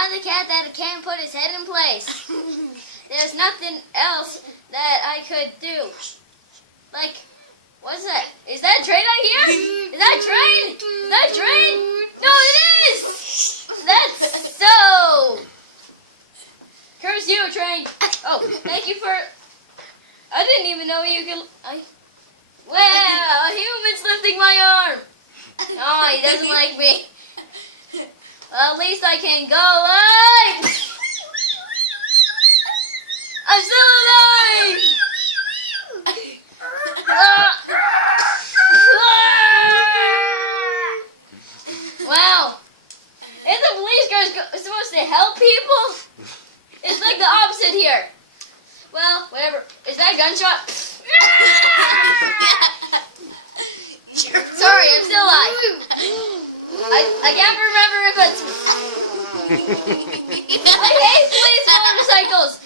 I'm the cat that can't put his head in place. There's nothing else that I could do. Like, what's that? Is that a train I hear? Is that a train? Is that a train? No, it is! That's so... Curse you, train. Oh, thank you for... I didn't even know you could... Wow, a human's lifting my arm. Oh, he doesn't like me. Well, at least I can go alive. I'm still alive. Wow. Isn't the police car supposed to help people? It's like the opposite here. Well, whatever. Is that a gunshot? Sorry, I'm still alive. I can't remember if it's... I hate police motorcycles.